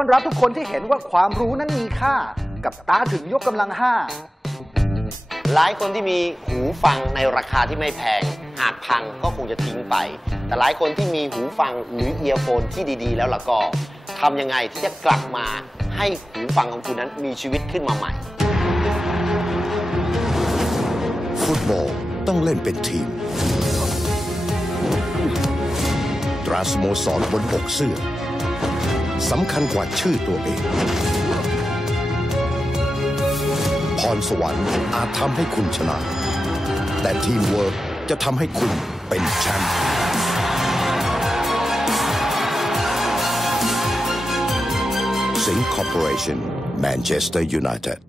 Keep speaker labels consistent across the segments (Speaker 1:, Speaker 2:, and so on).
Speaker 1: อนรับทุกคนที่เห็นว่าความรู้นั้นมีค่ากับตาถึงยกกำลัง5
Speaker 2: หลายคนที่มีหูฟังในราคาที่ไม่แพงหากพังก็คงจะทิ้งไปแต่หลายคนที่มีหูฟังหรือเอียร์โฟนที่ดีๆแล้วล่ะก็ทำยังไงที่จะกลับมาให้หูฟังของคุณนั้นมีชีวิตขึ้นมาใหม่
Speaker 3: ฟุตบอลต้องเล่นเป็นทีมตราสโมสรบนปกเสื้อสำคัญกว่าชื่อตัวเองพรสวรรค์อาจทำให้คุณชนะแต่ทีมเวิร์กจะทำให้คุณเป็นแชมป์สิงห์คอร์ปอเรชั่นแมนเชสเตอร์ยูไนเต็ด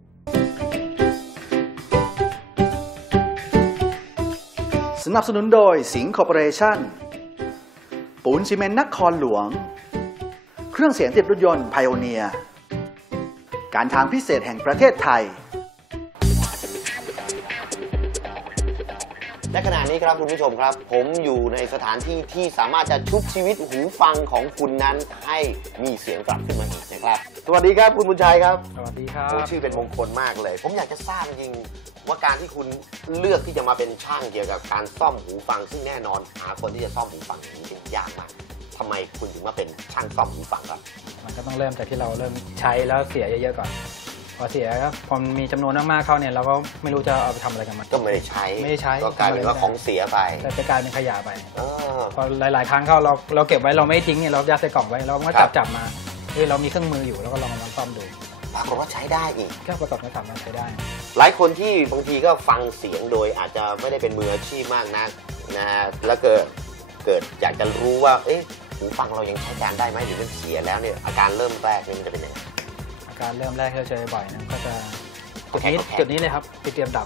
Speaker 1: สนับสนุนโดยสิงห์คอร์ปอเรชั่นปูนซีเมนต์นครหลวงเครื่องเสียงติดรถยนต์ไพโอเนียการทางพิเศษแห่งประเทศไทย
Speaker 2: และขณะนี้ครับคุณผู้ชมครับผมอยู่ในสถานที่ที่สามารถจะชุบชีวิตหูฟังของคุณนั้นให้มีเสียงกลับขึ้นมาอีกนะครับสวัสดีครับคุณบุญชัยครับ
Speaker 4: สวัสดีครับ
Speaker 2: ชื่อเป็นมงคลมากเลยผมอยากจะทราบจริงว่าการที่คุณเลือกที่จะมาเป็นช่างเกี่ยวกับการซ่อมหูฟังซึ่งแน่นอนหาคนที่จะซ่อมหูฟังอย่างนี้เป็นยากมากทำไมคุณถึงมาเป็นช่างซ่อมหูฟังครับ
Speaker 4: มันก็ต้องเริ่มจากที่เราเริ่มใช้แล้วเสียเยอะๆก่อนพอเสียครับพอมีจำนวนมากๆเข้าเนี่ยเราก็ไม่รู้จะเอาไปทำอะไรกับมัน
Speaker 2: ก็ไม่ได้ใช้ก็กลายเป็นว่าของเสียไป
Speaker 4: แต่จะกลายเป็นขยะไปพอหลายๆครั้งเข้าเราเก็บไว้เราไม่ทิ้งเนี่ยเรายัดใส่กล่องไว้เราก็จับมาเรามีเครื่องมืออยู่แล้วก็ลองมาซ่อมดู
Speaker 2: ปรากฏว่าใช้ได้อีก
Speaker 4: ก็ประกอบกับสามารถใช้ได้
Speaker 2: หลายคนที่บางทีก็ฟังเสียงโดยอาจจะไม่ได้เป็นมืออาชีพมากนักนะฮะแล้วเกิดอยากจะรู้ว่าหูฟังเรายังใช้การได้ไหมหรือมันเสียแล้วเนี่ยอาการเริ่มแรกนี่มันจะเป็นยังไง
Speaker 4: อาการเริ่มแรกที่เราเจอบ่อยนะก็จะจุดนี้เลยครับเตรียมดับ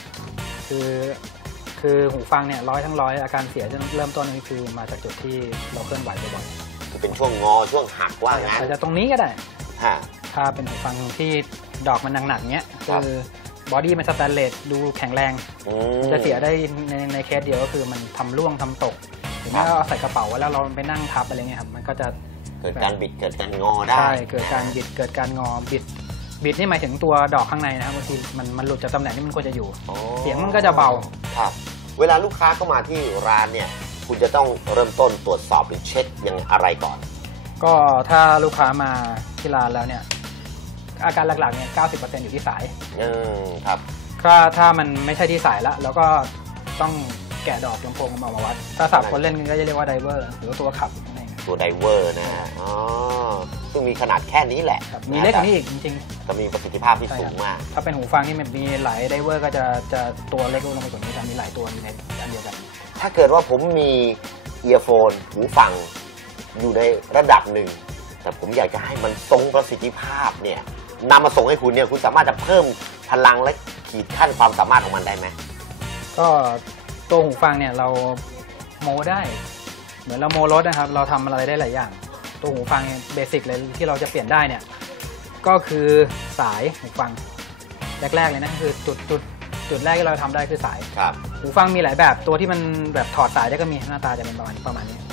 Speaker 4: คือหูฟังเนี่ย100อาการเสียจะเริ่มต้นนี่คือมาจากจุดที่เราเคลื่อนไหวบ่อย
Speaker 2: ๆคือเป็นช่วงงอช่วงหักว่างั้น
Speaker 4: อาจจะตรงนี้ก็ได้ถ้าเป็นหูฟังที่ดอกมันหนักๆเนี้ยคือบอดี้มันสแตนเลสดูแข็งแรงจะเสียได้ในเคสเดียวก็คือมันทำร่วงทำตกหรือว่าเอาใส่กระเป๋าไว้แล้วเราไปนั่งทับอะไรเงี้ยครับมันก็จะ
Speaker 2: เกิดการบิดเกิดการงอได้
Speaker 4: ใช่เกิดการบิดเกิดการงอบิดนี่หมายถึงตัวดอกข้างในนะครับบางทีมันหลุดจากตำแหน่งที่มันควรจะอยู่เสียงมันก็จะเบา
Speaker 2: ครับเวลาลูกค้าเข้ามาที่ร้านเนี่ยคุณจะต้องเริ่มต้นตรวจสอบหรือเช็คยังอะไรก่อน
Speaker 4: ก็ถ้าลูกค้ามาที่ร้านแล้วเนี่ยอาการหลักๆเนี่ย 90% อยู่ที่สาย
Speaker 2: ครับ
Speaker 4: ก็ถ้ามันไม่ใช่ที่สายแล้วแล้วก็ต้องแกะดอกลำโพงมาวัดถ้าสับคนเล่นก็จะเรียกว่าไดเวอร์หรือตัวขับ
Speaker 2: ตัวไดเวอร์นะซึ่งมีขนาดแค่นี้แหละ
Speaker 4: มีเล็กกว่านี้อีกจริง
Speaker 2: ๆแต่มีประสิทธิภาพที่สูงมาก
Speaker 4: ถ้าเป็นหูฟังที่มันมีหลายไดเวอร์ก็จะตัวเล็กลงไปกว่านี้แต่มีหลายตัวอยู่ในอันเดียวกัน
Speaker 2: ถ้าเกิดว่าผมมีเอียร์โฟนหูฟังอยู่ในระดับหนึ่งแต่ผมอยากจะให้มันทรงประสิทธิภาพเนี่ยนำมาส่งให้คุณเนี่ยคุณสามารถจะเพิ่มพลังและขีดขั้นความสามารถของมันได้ไหม
Speaker 4: ก็ตัวหูฟังเนี่ยเราโมได้เหมือนเราโมรถนะครับเราทำอะไรได้หลายอย่างตัวหูฟังเบสิกเลยที่เราจะเปลี่ยนได้เนี่ยก็คือสายหูฟังแรกๆเลยนะคือจุดแรกที่เราทำได้คือสายหูฟังมีหลายแบบตัวที่มันแบบถอดสายได้ก็มีหน้าตาจะเป็นประมาณนี้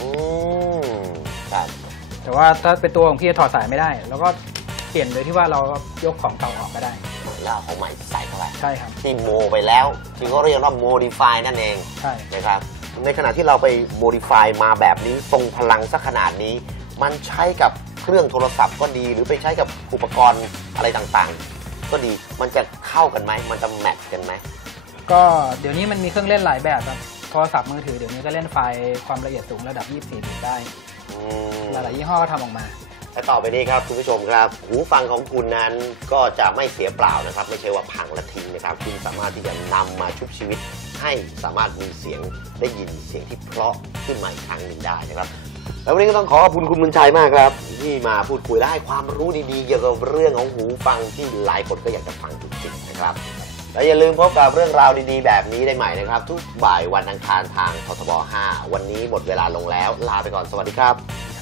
Speaker 4: แต่ว่าถ้าเป็นตัวของพี่ถอดสายไม่ได้แล้วก็เปลี่ยนโดยที่ว่าเรายกของเก่าออกก็ได้
Speaker 2: แล้วของใหม่ใส่เข้าไป
Speaker 4: ใช่ครับ
Speaker 2: ที่โมไปแล้วที่เขาเรียกว่าโมดิฟายนั่นเอง
Speaker 4: ใช่
Speaker 2: นะครับในขณะที่เราไปโมดิฟายมาแบบนี้ทรงพลังสักขนาดนี้มันใช้กับเครื่องโทรศัพท์ก็ดีหรือไปใช้กับอุปกรณ์อะไรต่างๆก็ดีมันจะเข้ากันไหมมันจะแมทกันไหม
Speaker 4: ก็เดี๋ยวนี้มันมีเครื่องเล่นหลายแบบครับโทรศัพท์มือถือเดี๋ยวนี้ก็เล่นไฟล์ความละเอียดสูงระดับ24 บิตได้หลายๆยี่ห้อก็ทำออกมา
Speaker 2: และต่อไปนี้ครับคุณผู้ชมครับหูฟังของคุณนั้นก็จะไม่เสียเปล่านะครับไม่ใช่ว่าพังและทิ้งนะครับคุณสามารถที่จะนำมาชุบชีวิตให้สามารถมีเสียงได้ยินเสียงที่เพราะขึ้นมาอีกครั้งหนึ่งได้นะครับแล้ววันนี้ก็ต้องขอขอบคุณคุณบุญชัยมากครับที่มาพูดคุยและให้ความรู้ดีๆเกี่ยวกับเรื่องของหูฟังที่หลายคนก็อยากจะฟังจริงๆนะครับและอย่าลืมพบกับเรื่องราวดีๆแบบนี้ได้ใหม่นะครับทุกบ่ายวันอังคารทางททบ 5วันนี้หมดเวลาลงแล้วลาไปก่อนสวัสดีครับ